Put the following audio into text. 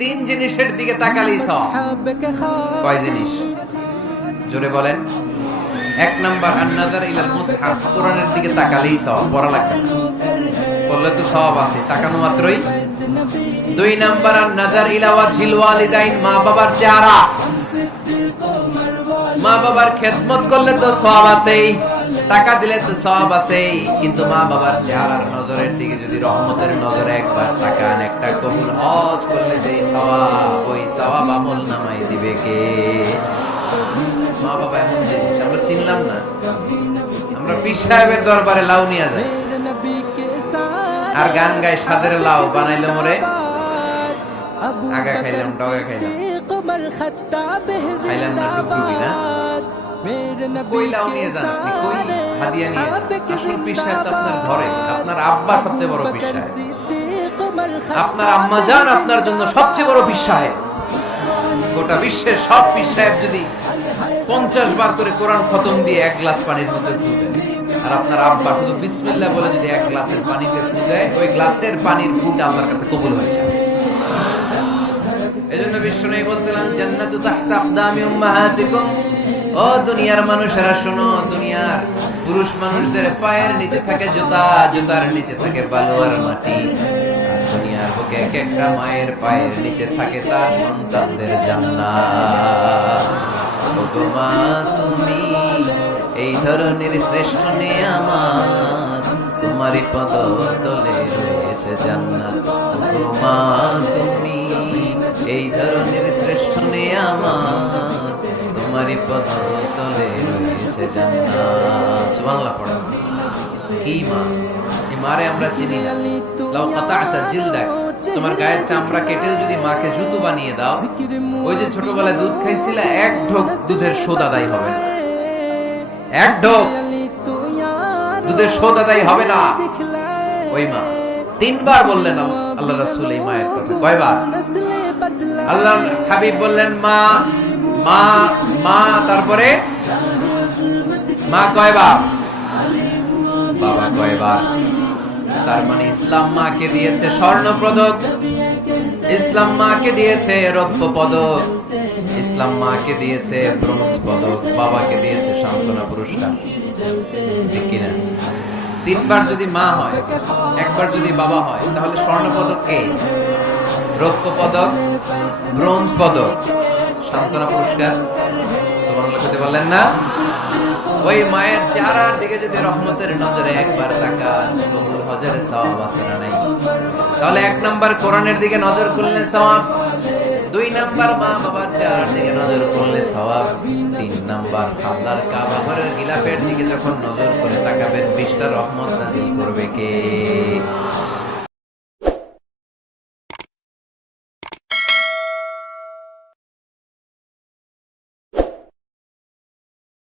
তিন জিনিসের দিকে তাকালেই সওয়াব। কয় জিনিস? জোরে বলেন। এক নাম্বার আন-নাযার ইলাল মুসহাফ, কোরআনের দিকে তাকালেই সওয়াব, পড়া লাগবে না, পড়লে তো সওয়াব আছে তাকানো মাত্রই। দুই নাম্বার আন-নাযার ইলা ওয়াজহিল ওয়ালিদাইন, মা বাবার চেহারা, মা বাবার খেদমত করলে তো সওয়াব আছেই, টাকা দিলে তো সওয়াব আছেই, কিন্তু মা বাবার চেহারার নজরের দিকে যদি রহমতের নজরে একবার তাকান, একটা কবুল হজ করলে যেই সওয়াব, ওই সওয়াব আমল নামাই দিবে কে? মা বাবা এমন জিনিস আমরা চিনলাম না। আমরা পীর সাহেবের দরবারে লাউ নিয়ে যাই আর গান গাই, সাদের লাউ বানাইলে মোরে আগা খাইলাম, ডগা খাইলাম, খাইলাম না টুকটুকি না। কই লাউ নিয়ে যান আপনি, কই হাদিয়া নিয়ে যান? আসল পীর সাহেব তো আপনার ঘরে, আপনার আব্বা সবচেয়ে বড় পীর সাহেব, আপনার আম্মা জান আপনার জন্য সবচেয়ে বড় পীর সাহেব। গোটা বিশ্বের সব পীর সাহেব যদি 50 বার করে কোরআন খতম দিয়ে এক গ্লাস পানির মধ্যে ফু দেয়, আর আপনার আব্বা শুধু বিসমিল্লাহ বলে যদি এক গ্লাসের পানিতে ফু দেয়, ওই গ্লাসের পানির ফুটা আল্লাহর কাছে কবুল হয়েছে। এজন্য বিশ্বনবী বলতেন, জান্নাতু তাহতা আকদামি উম্মাহাতিকুম। ও দুনিয়ার মানুষেরা শোনো, দুনিয়ার পুরুষ মানুষদের পায়ের নিচে থাকে জুতা, জুতার নিচে থাকে বালু আর মাটি। দুনিয়ার বুকে এক একটা মায়ের পায়ের নিচে থাকে তার সন্তানদের জান্নাত। ওগো মা তুমি এই ধরনের শ্রেষ্ঠ নিয়ামত, তোমারই পদতলে রয়েছে জান্নাত। ওগো মা তুমি এই ধরনের শ্রেষ্ঠ নিয়ামত, তোমারই পদতলে রয়েছে জান্নাত। সুবহানাল্লাহ পড়ো। কি মা? এই মারে আমরা চিনি না। লাউ কাতা'তা জিলদাক, তোমার গায়ের চামড়া কেটে যদি মাকে জুতো বানিয়ে দাও, ওই যে ছোটবেলায় দুধ খাইছিল, এক ঢোক দুধের শোধ আদায় হবে না। এক ঢোক দুধের শোধ আদায় হবে না। ওই মা 3 বার বললেন আল্লাহ রাসূল এই মায়ের কথা। কয়বার? আল্লাহ হাবিব বললেন মা মা মা, তারপরে মা কয়বার? বাবা কয়বার? তার মানে ইসলাম মাকে দিয়েছে স্বর্ণ পদক, ইসলাম মাকে দিয়েছে রৌপ্য পদক, ইসলাম মাকে দিয়েছে ব্রোঞ্জ পদক, বাবাকে দিয়েছে সান্ত্বনা পুরস্কার। ঠিক কিনা? 3 বার যদি মা হয়, একবার যদি বাবা হয়, তাহলে স্বর্ণ পদক কে? রৌপ্য পদক, ব্রোঞ্জ পদক, সান্ত্বনা পুরস্কার। সুবহানাল্লাহ কইতে বললেন না? ওই মায়ের চেহারার দিকে যদি রহমতের নজরে একবার তাকান, কবুল হজের সওয়াব আছে না নাই? তাহলে 1 নাম্বার কোরআনের দিকে নজর করলে সওয়াব, 2 নাম্বার মা বাবার চেহারার দিকে নজর করলে সওয়াব, 3 নাম্বার আল্লাহর কাবা ঘরের গিলাফের দিকে যখন নজর করে তাকাবেন, 20টা রহমত নাযিল করবে কে?